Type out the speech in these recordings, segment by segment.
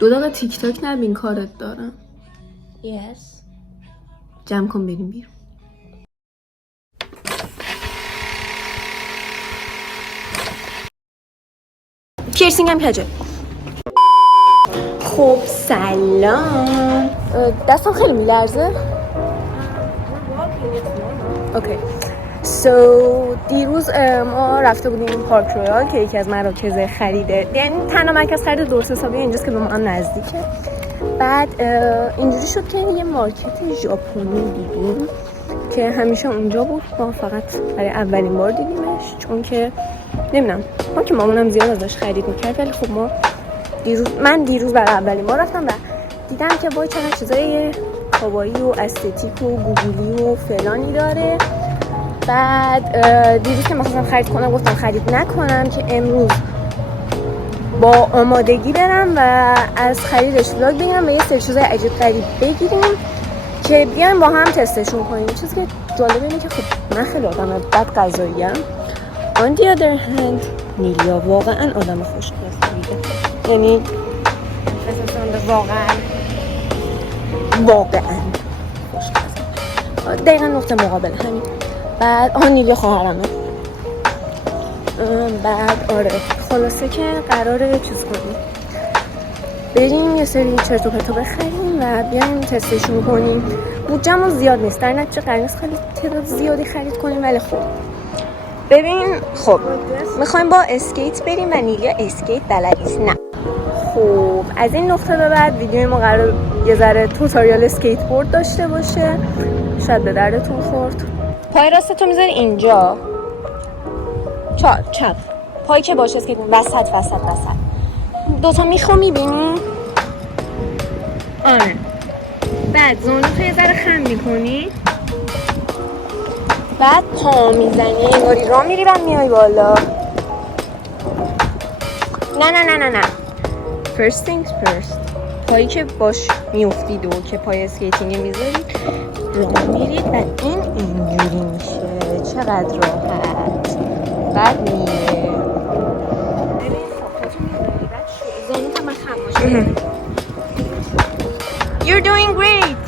2 دقیقه تیک تاک نبین کارت دارم. Yes. جمع کن بریم بیرون. پیرسینگ هم کجه. خب سلام. دستم خیلی میلرزه. اوکی. دیروز ما رفته بودیم پارک رویال که یکی از مراکز خریده، یعنی تنها مرکز خرید درست حسابی اینجاست که به ما هم نزدیکه. بعد اینجوری شد که یه مارکت ژاپنی دیدیم که همیشه اونجا بود، ما فقط برای اولین بار دیدیمش، چون که نمیدونم ما که مامانم زیاد ازش خرید میکرد، ولی خب من دیروز برای اولین بار رفتم و دیدم که وای چقدر چیزای کاوایی و استتیک و گوگلی و فلانی داره. بعد دیروز که مثلا خرید کنم گفتم خرید نکنم که امروز با آمادگی برم و از خریدش ولاگ بگیرم و یه سری چیزای عجیب غریب بگیریم که بیایم با هم تستشون کنیم. چیزی که جالبه اینه که خب من خیلی آدم بد غذاییم. On the other hand نیلیا واقعا آدم خوش‌قسمتیه، یعنی مثلا واقعا خوش‌قسمت، دقیقا نقطه مقابل همین. بعد نیلیا خواهرمه. بعد آره خلاصه که قراره چیز کنیم، بریم یه سری چرت و پرتا بخریم و بیایم تستشون کنیم. بودجه‌مون زیاد نیست، در نتیجه قرار نیست خیلی تعداد زیادی خرید کنیم، ولی خب ببین خب میخوایم با اسکیت بریم و نیلیا اسکیت بلد نیست. نه خب از این نقطه به بعد ویدیوی ما قرار یه ذره توتوریال اسکیت بورد داشته باشه، شاید به دردتون خورد. پای راستتو میذاری اینجا، چپ پای که باشه اسکیت وسط دوتا میخو میبینی؟ آره. بعد زانوتو یه ذره خم میکنی، بعد پا میزنی انگاری راه میری، بعد میای بالا. نه first things first، پایی که باش میافتید و که پای اسکیتینگ میذارید راه میرید و این اینجوری میشه. چقدر راحت. بعد میره زانوت هم خم باشه. You're doing great.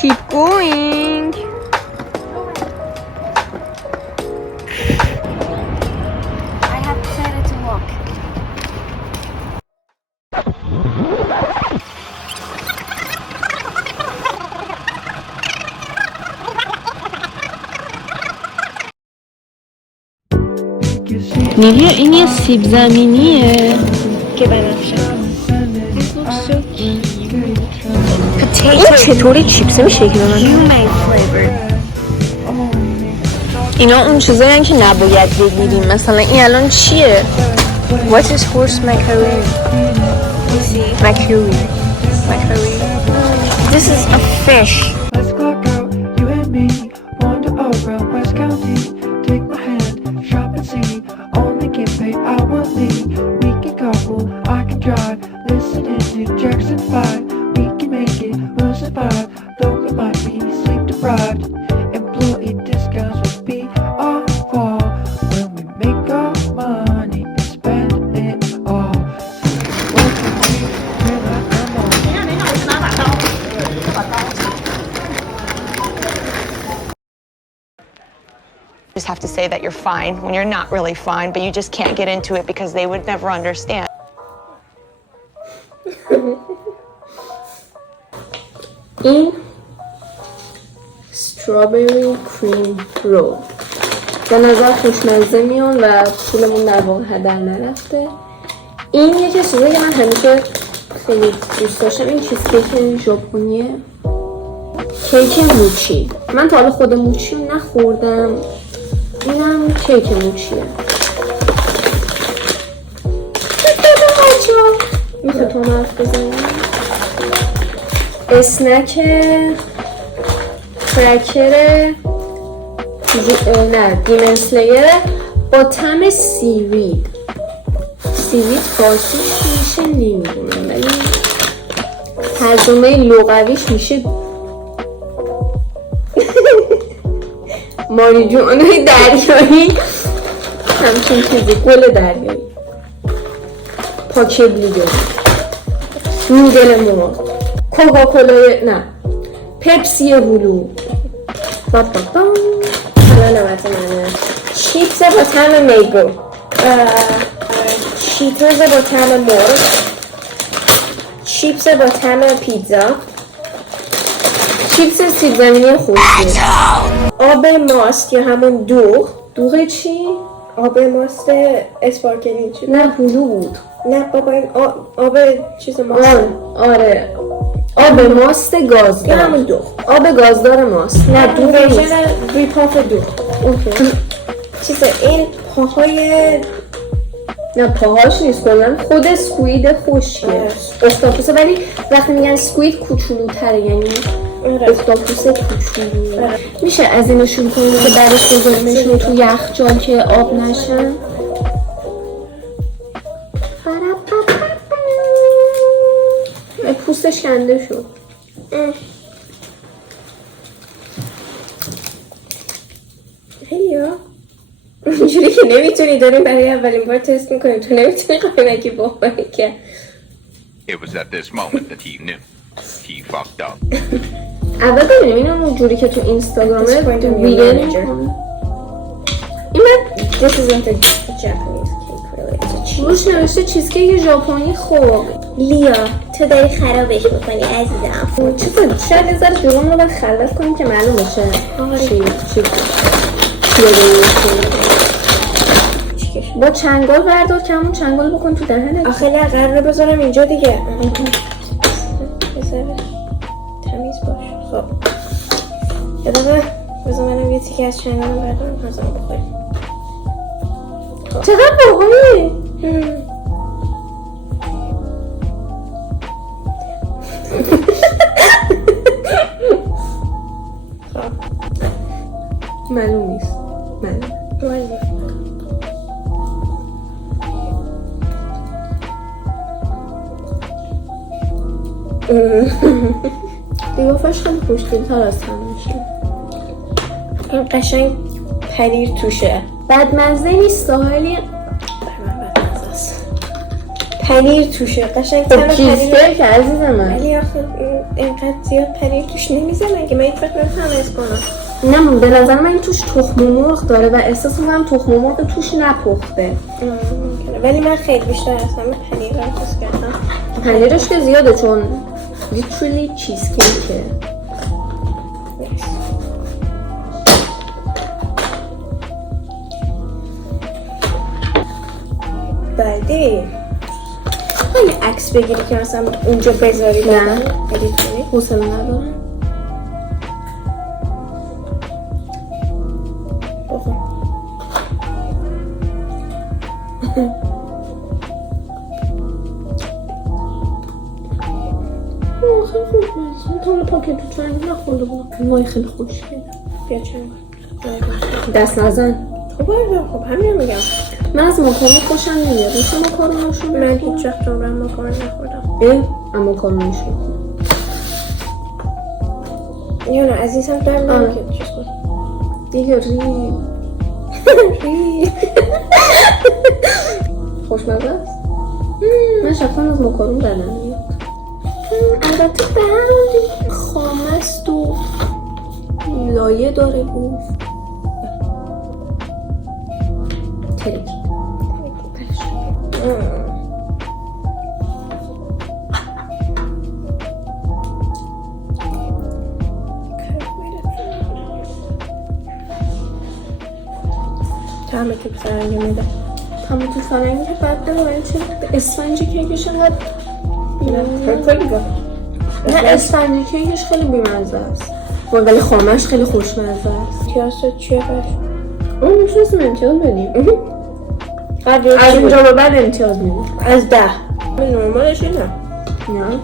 Keep going. I have decided to walk. نیلیا این یه سیب زمینیه که بنفشه. این چطوری چیپسه میشه که بمانه؟ اینا اون چیزایی هن که نباید بگیریم. مثلا این الان چیه؟ What is horse macaroni? Macaroni. This is a fish. Let's clock out, you and me. Wander around West County. Take my hand, shop and see. Only get paid hourly. We can carpool, I can drive. Listening to Jackson 5. We can make it, we'll survive. Though we might be sleep deprived. Employee discounts will be our fall. When we make our money and spend it all. You just have to say that you're fine when you're not really fine, but you just can't get into it because they would never understand. این استرابری کریم رول به نظر خوشمزه میان و پولمون در واقع هدر نرفته. این یکی از چیزایی که من همیشه خیلی دوست داشتم، این چیز کیک ژاپنیه، کیک موچی. من تا حالا خود موچی رو نخوردم، اینم کیک موچیه. میخوای تو حرف بزنی؟ اسنک کرکر دیمن سلیر با طعم سیوید. سیوید فارسیش میشه نمیدونم، ولی ترجمه لغویش میشه ماریجوانای دریایی. همچین چیزی، گل دریایی، پاکبلیگه، نودل مرغ، کوکاکولای نه، پپسی هلو، حالا نوبت منه. چیپس با طعم میگو، چیتوز با طعم مرغ، چیپس با طعم پیتزا، چیپس سیب زمینی خشک، آب ماست یا همون دوغ چی؟ آب ماست اسپارکلینگ چی؟ نه هلو بود. نه بابا این آب چیز ماست. آره آب ماست گازدار یا همون دوغ، آب گازدار ماست. نه دوغ نیست، ریپاف دوغ. اوکی. چیزه این پاهای، نه پاهاش نیست، کلا خود اسکوید خشکه، اختاپوسه، ولی وقتی میگن اسکوید کوچولوتره، یعنی اختاپوس کوچولو. میشه از اینشون کنیم که بعدش بذاریمشون تو یخچال که آب نشن. پوستش کنده شد. هیا اینجوری که نمیتونی، داریم برای اولین بار تست میکنیم، تو نمیتونی قایمکی بخوری که. It was at this moment that he knew he fucked up. اول ببینیم این اون جوری که تو اینستاگرامه ویدیو نمیکنه. این من This isn't a Japanese cake really, it's a cheese. روش نوشته چیزکیک ژاپنی. خب لیا تو داری خرابش میکنی عزیزم. چطور شاید یه ذره جلوم رو باید خلوت کنیم که معلوم بشه چی با چنگال بردار که همون چنگال بکن تو دهنت. آخه نه قراره بذارم اینجا دیگه. بذاره تمیز باش. خب بذار منم یه تیکه از چنگالم بردارم هزار بخوریم. چقدر باحاله. معلوم نیست. قیافش خیلی خوشگل‌تر از همه میشه. این قشنگ پنیر توشه. بدمزه نیست ولی بدمزه است. پنیر توشه قشنگ طعم پنیر که عزیز من. ولی آخه اینقدر زیاد پنیر توش نمیزنه که من هیچ وقت نمی‌فهمم کنم. نه به نظر من این توش تخم مرغ داره و احساس می‌کنم تخم مرغ توش نپخته. ولی من خیلی بیشتر از همه پنیر رو حس کردم. پنیرش که زیاده چون literally چیزکیکه. بعدی خیلی عکس بگیری که مثلا اونجا بذاری. نه ادیت کنی حوصله ندارم. بخور. خیلی خوب تا حالا پاکت تو چنگ نخورده بود. وای خیلی خوشگله. بیا چنگ دست نزن. خب خب همین میگم. من از ماکارون خوشم نمیاد. میشه ماکارونشون؟ من هیچ وقت عمرم ماکارون نخوردم. اما ماکارونشون یا نه عزیزم دارم نمیاد چیز کن دیگه. ری خوشمزه است. من شخصا از ماکارون بدم میاد. البته بعد خامه است و لایه داره گفت ترکی. طعم توپ فرنگی میده. طعم توپ فرنگی که بد داره ولی چه اسفنجی کیکش انقدر نه اسفنجی کیکش خیلی بیمزه است ولی خامش خیلی خوشمزه است. امتیازت چیه باش؟ اون میتونستیم امتیاز بدیم. از اینجا به بعد امتیاز میدیم از 10. نرمالش اینه. نه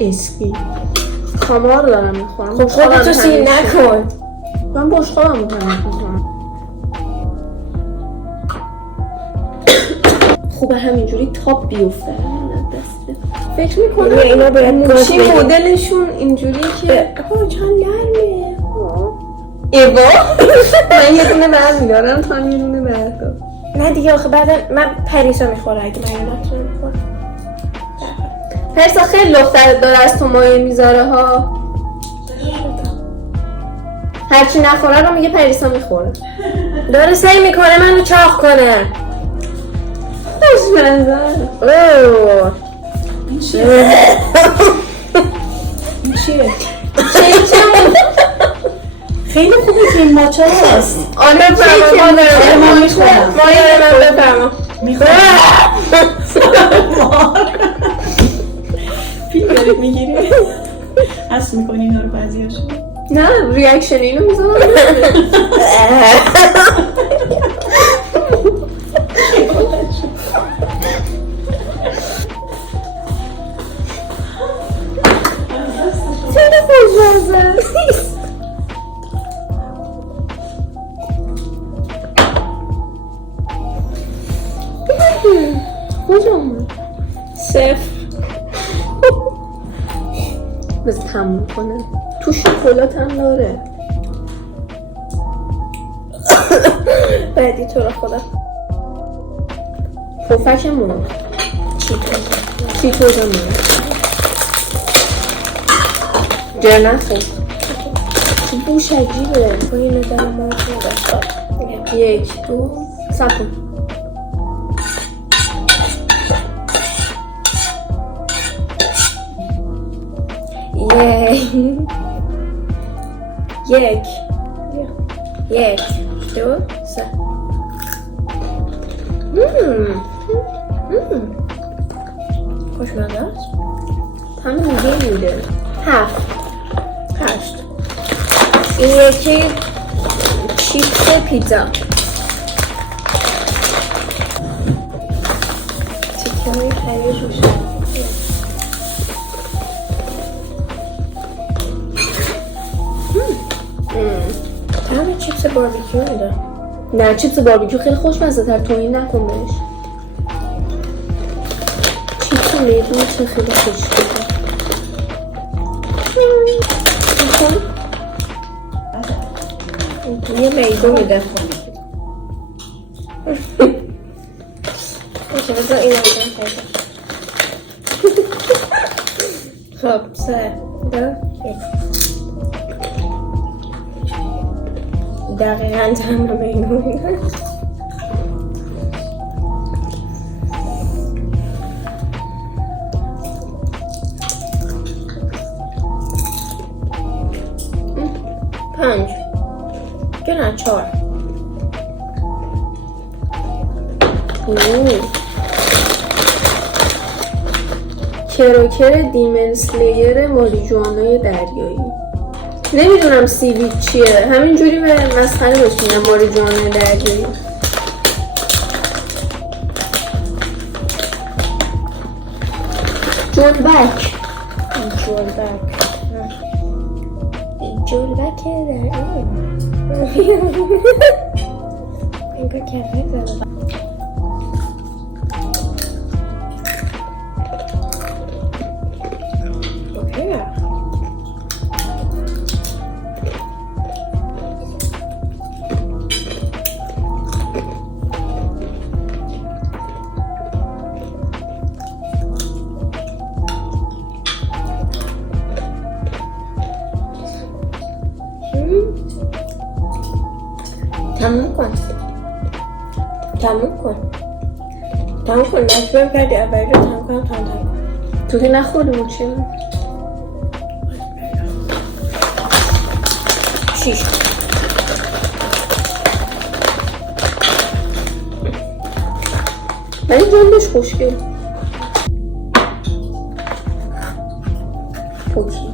اسکی خمار دارم میخورم. خب خودتو سیر نکن. من بشقابم میکنم. خوبه همینجوری تاپ بیفته دسته. فکر میکنم اینا باید موچی مدلشون اینجوری که چند نرمه. ایوا من یه دونه برمیدارم تو هم یه دونه بردار. نه دیگه آخه بعد من پریسا میخوره اگه من نتونم میخوره. پریسا خیلی دخترت داره از تو مایه میذاره ها. هرچی نخوره رو میگه پریسا میخوره. داره سعی میکنه منو چاق کنه. خوشمزه. اوه این چیه؟ این چیه؟ خیلی خوبه که این ماچا هست. آره بفرما من میخورم. مایه من بفرما. میخورم. فیلم دارید میگیری؟ حس میکنی اینا رو بعضیاشو؟ نه ریاکشن اینو میذارم. خیلی خوشمزه. کجا صفر. بس تموم کنه. تو شکلات هم داره. بعدی تو رو خدا. پفکمون چیتوزمون جرنه خوب چه بوش عجیبه. با اینو دارم ما رو یک دو سپون یک دو سه. خوشمزه است. همه میگه میده. هشت. این یکی چیپس پیتزا تیکه های خرید روشه. همه چیپس باربیکیو میده. نه چیپس باربیکیو خیلی خوشمزه تر. توهین نکن بهش. چیپس میدون چه خیلی خوشمزه. یه میدون میده. اوکی بذار اینو میدون خب سه دو یک. دقیقاً تمام میدون میده. پنج که نه چهار. کروکر دیمن سلیر ماریجوانای دریایی. نمیدونم سیوید چیه. همینجوری به مسخره بشینم ماریجوانای دریایی. جلبک جلبک دریایی. اینگاه کفه زده. تموم کن مجبورم کردی اولی رو تموم کنم. تو که نخورده بود چیه؟ 6. ولی جلدش خوشگل. پوکی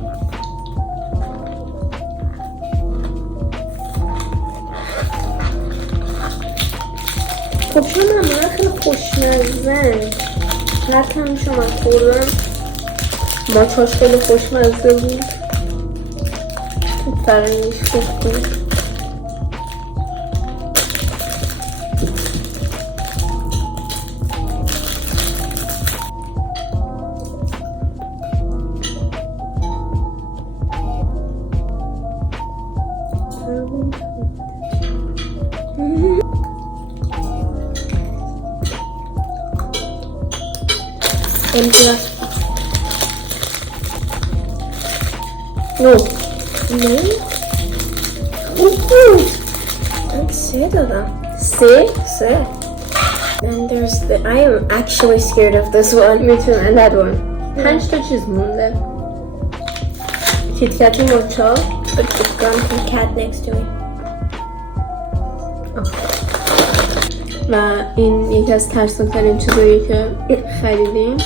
خب چون معمولا خیلی خوشمزن. هر کمیشو من خوردم ماچاش خیلی خوشمزه بود. فرنگیش خوب بود. امتیاز. نه. خوب بود. من 3 دادم. 3. And there's the I am actually scared of this one. Me too, and that one. 5 تا چیز مونده. کیتکت موچا. It's gone from cat next to me. و این یکی از ترسناک‌ترین چیزایی که خریدیم.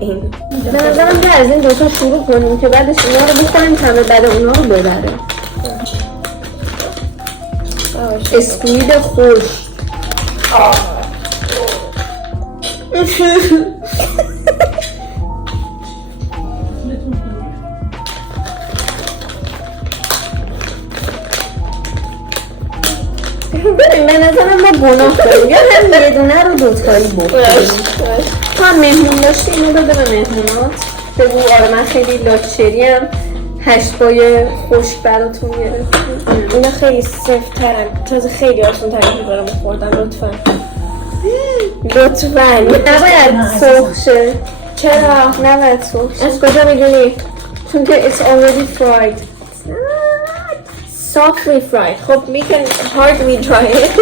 این به نظرم که از این دوتا شروع کنیم که بعدش اونا رو بخوریم که بعد اونا رو ببره. اسکوید خوش. ببین به نظرم ما گناه داریم یا هم یه دونه رو دوتایی بخوریم. تو هم مهمون داشتی اینو بده به مهمونات. بگو آره من خیلی لاکچریم 8 پای خشک براتون گرفتم. اینا خیلی سفت‌ترن. تازه خیلی آسان‌تره می‌برم خوردن. لطفاً نباید سرخ شه. چرا؟ نباید سرخ شه از کجا میدونی؟ چون که it's already fried. Softly fried. خب we can hardly dry it.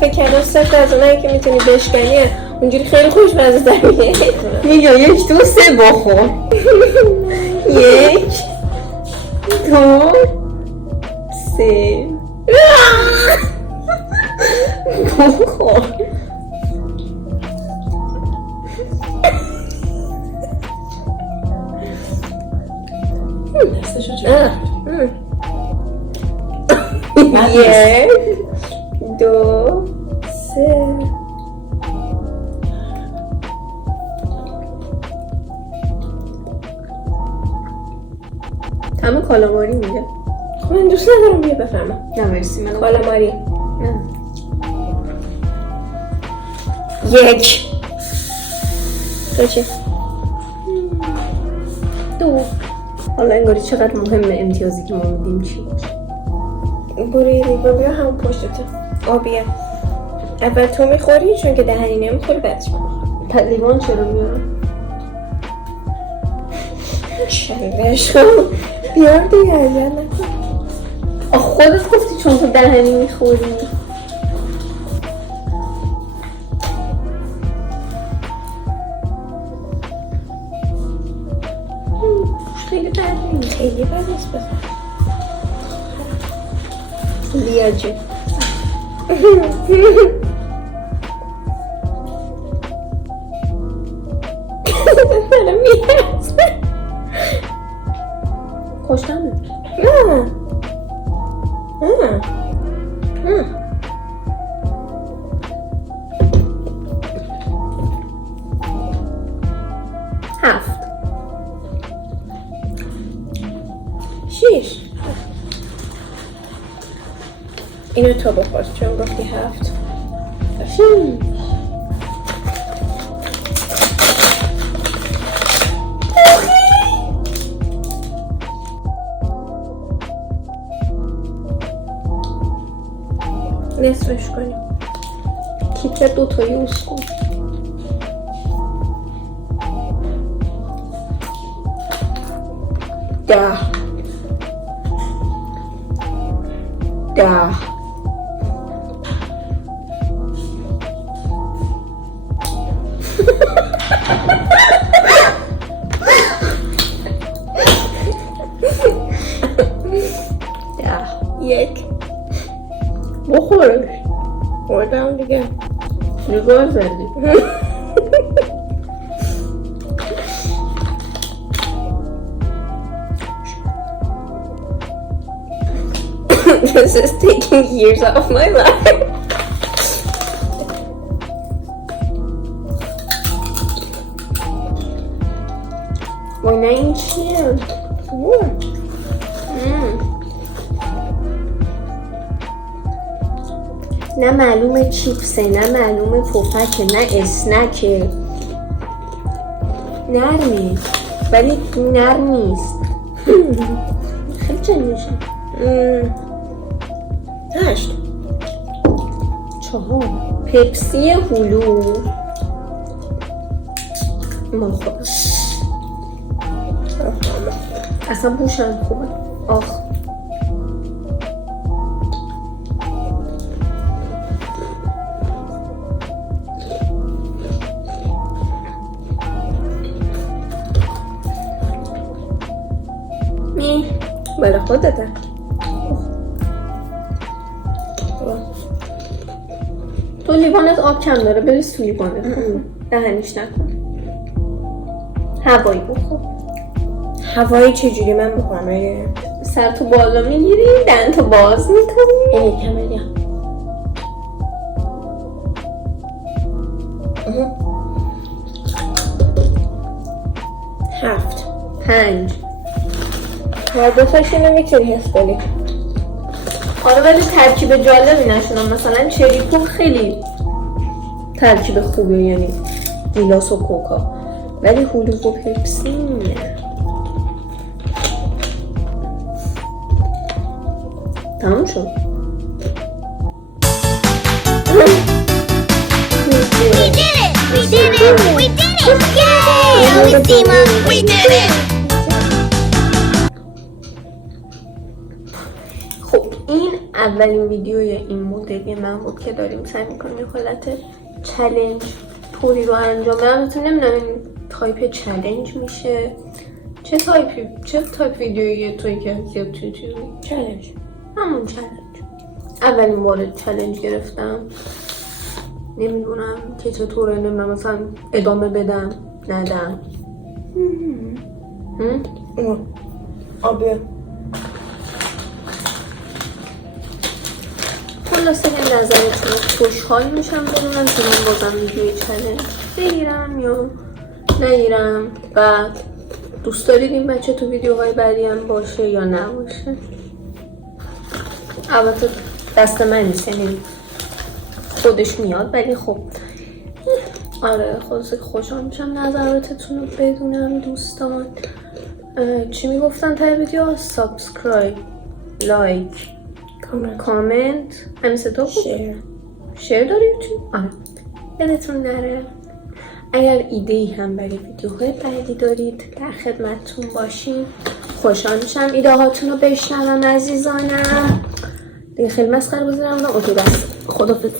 فکر کردم سفت از اونایی که میتونی بشکنی اونجوری خیلی خوشمزه در میاد. میگه 1 2 3 بخور. 1 2 3 بخور. دستشو چرا؟ 1 2 3 همه کالاماری میگه. من دوست ندارم بیا بفهمم. نه مرسی من کالاماری. نه 1 تو چی؟ 2 حالا انگاری چقدر مهمه امتیازی که ما میدیم چی باشه. برو یه دیگه بیا همون پشتته آبیه. اول تو میخوری چون که دهنی نمیخوری بعدش من میخورم. لیوان چرا میارم؟ چلش کن بیار دیگه اذیت نکن. خودت گفتی چون تو دهنی میخوری. خیلی بد نیست. خیلی بد نیست بخور. لیاجه دارم میرسه. خوشتمه. هفت 6 اینو تو بخور چون گفتی 7. نصفش کنیم. کیت 2 تا یوز کن. ده یک بخورش خوردم دیگه. نگاه زدی. This is taking years off my life. وای نه این چیه؟ نه معلومه چیپسه نه معلومه پفکه نه اسنکه. نرمی ولی نرم نیست. خیلی چندشه؟ 8 4 پپسی هلو مال خودم. اصلا بوشم خوبه. آخ برای خودته. تو لیوانت آب کم داره، بریز تو لیوانت. دهنیش نکن. هوایی بخور. هوایی چجوری من بخورم؟ سر تو بالا میگیری، دهن تو باز میکنی. این یکم بگم 7 5 هر دوتاشونو میتونی حس کنی. آره ولی ترکیب جالبی نشونم. مثلا چریکو خیلی ترکیب خوبیه، یعنی گیلاس و کوکا، ولی هلو و پپسی نه. تمام شد. خب این اولین ویدیوی این مدلی من بود که داریم سعی میکنیم یه حالت چالش طوری رو انجام بدم. مثلا نمیدونم این تایپ چالش میشه چه تایپ ویدیویه توی که زیاد توی چالش، همون چالش. اولین مورد چالش گرفتم، نمیدونم که چطوره، نمیدونم مثلا ادامه بدم ندم. آبه خلاصه به نظراتونو خوشحال میشم بدونم که من بازم ویدیوی چالش بگیرم یا نگیرم. بعد دوست دارید این بچه تو ویدیوهای بعدی هم باشه یا نباشه. البته دست من نیست، یعنی خودش میاد، ولی خب آره خلاصه خوشحال میشم نظراتتون رو بدونم دوستان. چی میگفتن تا ویدیو؟ سابسکرایب، لایک، کامنت، همین سه تا بود. شیر داری یوتیوب؟ آره یادتون نره. اگر ایده‌ای هم برای ویدیوهای بعدی دارید در خدمتتون باشیم. خوشحال میشم ایده هاتون رو بشنوم عزیزانم. دیگه خیلی مسخره بازی نبودم. اوکی بس خدافظ.